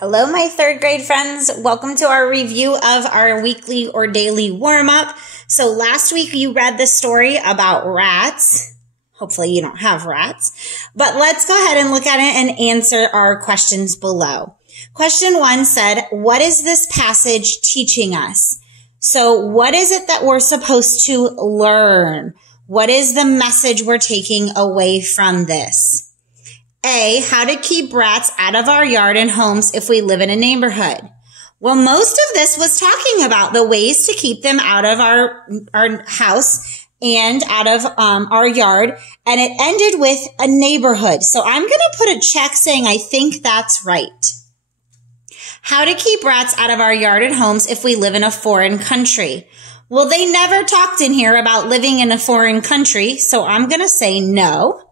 Hello, my third grade friends. Welcome to our review of our weekly or daily warm-up. So last week you read the story about rats. Hopefully you don't have rats. But let's go ahead and look at it and answer our questions below. Question 1 said, what is this passage teaching us? So what is it that we're supposed to learn? What is the message we're taking away from this? A, how to keep rats out of our yard and homes if we live in a neighborhood. Well, most of this was talking about the ways to keep them out of our house and out of our yard, and it ended with a neighborhood. So I'm going to put a check saying I think that's right. How to keep rats out of our yard and homes if we live in a foreign country. Well, they never talked in here about living in a foreign country, so I'm going to say no.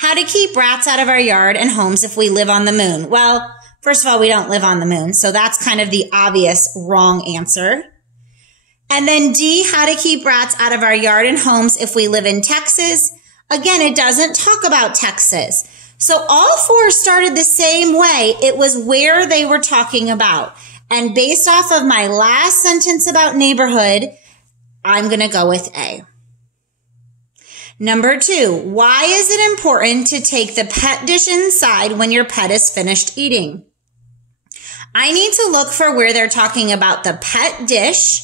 How to keep rats out of our yard and homes if we live on the moon. Well, first of all, we don't live on the moon, so that's kind of the obvious wrong answer. And then D, how to keep rats out of our yard and homes if we live in Texas. Again, it doesn't talk about Texas. So all four started the same way. It was where they were talking about. And based off of my last sentence about neighborhood, I'm going to go with A. Number 2, why is it important to take the pet dish inside when your pet is finished eating? I need to look for where they're talking about the pet dish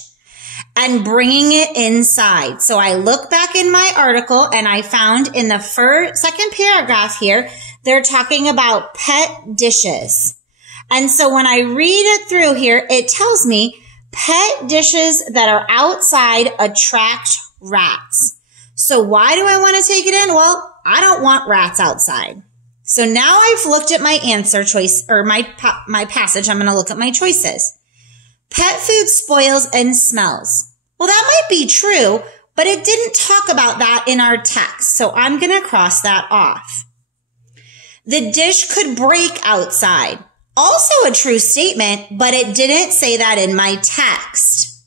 and bringing it inside. So I look back in my article and I found in the second paragraph here, they're talking about pet dishes. And so when I read it through here, it tells me pet dishes that are outside attract rats. So why do I want to take it in? Well, I don't want rats outside. So now I've looked at my answer choice or my passage. I'm going to look at my choices. Pet food spoils and smells. Well, that might be true, but it didn't talk about that in our text. So I'm going to cross that off. The dish could break outside. Also a true statement, but it didn't say that in my text.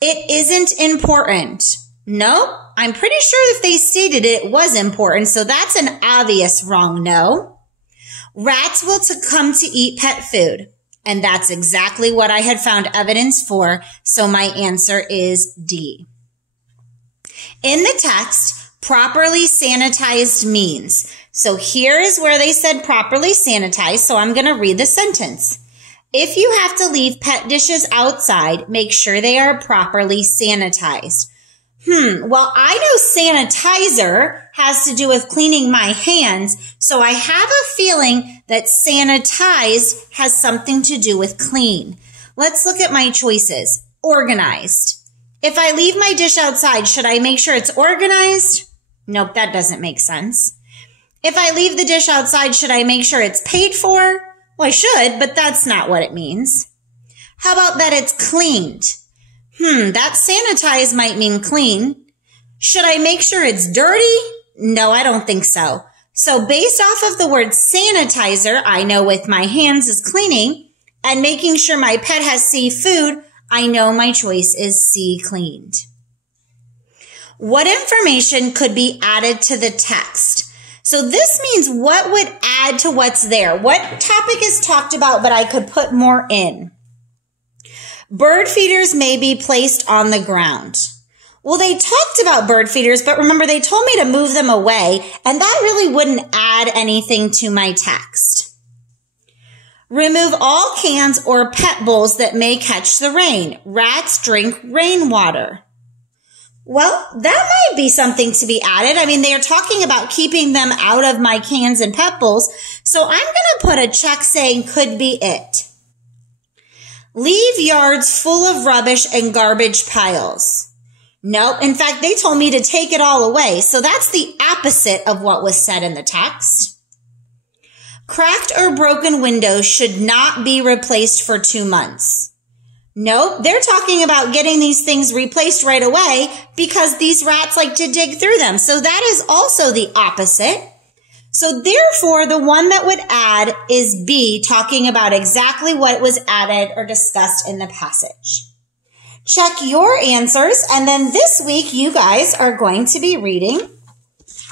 It isn't important. No, I'm pretty sure if they stated it was important, so that's an obvious wrong no. Rats will come to eat pet food, and that's exactly what I had found evidence for, so my answer is D. In the text, properly sanitized means. So here is where they said properly sanitized, so I'm going to read the sentence. If you have to leave pet dishes outside, make sure they are properly sanitized. Well, I know sanitizer has to do with cleaning my hands, so I have a feeling that sanitized has something to do with clean. Let's look at my choices. Organized. If I leave my dish outside, should I make sure it's organized? Nope, that doesn't make sense. If I leave the dish outside, should I make sure it's paid for? Well, I should, but that's not what it means. How about that it's cleaned? That sanitize might mean clean. Should I make sure it's dirty? No, I don't think so. So based off of the word sanitizer, I know with my hands is cleaning, and making sure my pet has seafood, I know my choice is C, cleaned. What information could be added to the text? So this means what would add to what's there. What topic is talked about, but I could put more in. Bird feeders may be placed on the ground. Well, they talked about bird feeders, but remember they told me to move them away, and that really wouldn't add anything to my text. Remove all cans or pet bowls that may catch the rain. Rats drink rainwater. Well, that might be something to be added. I mean, they are talking about keeping them out of my cans and pet bowls, so I'm going to put a check saying could be it. Leave yards full of rubbish and garbage piles. Nope. In fact, they told me to take it all away. So that's the opposite of what was said in the text. Cracked or broken windows should not be replaced for 2 months. Nope. They're talking about getting these things replaced right away because these rats like to dig through them. So that is also the opposite. So therefore, the one that would add is B, talking about exactly what was added or discussed in the passage. Check your answers, and then this week you guys are going to be reading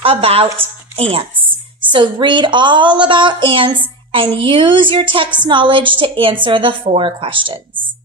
about ants. So read all about ants and use your text knowledge to answer the 4 questions.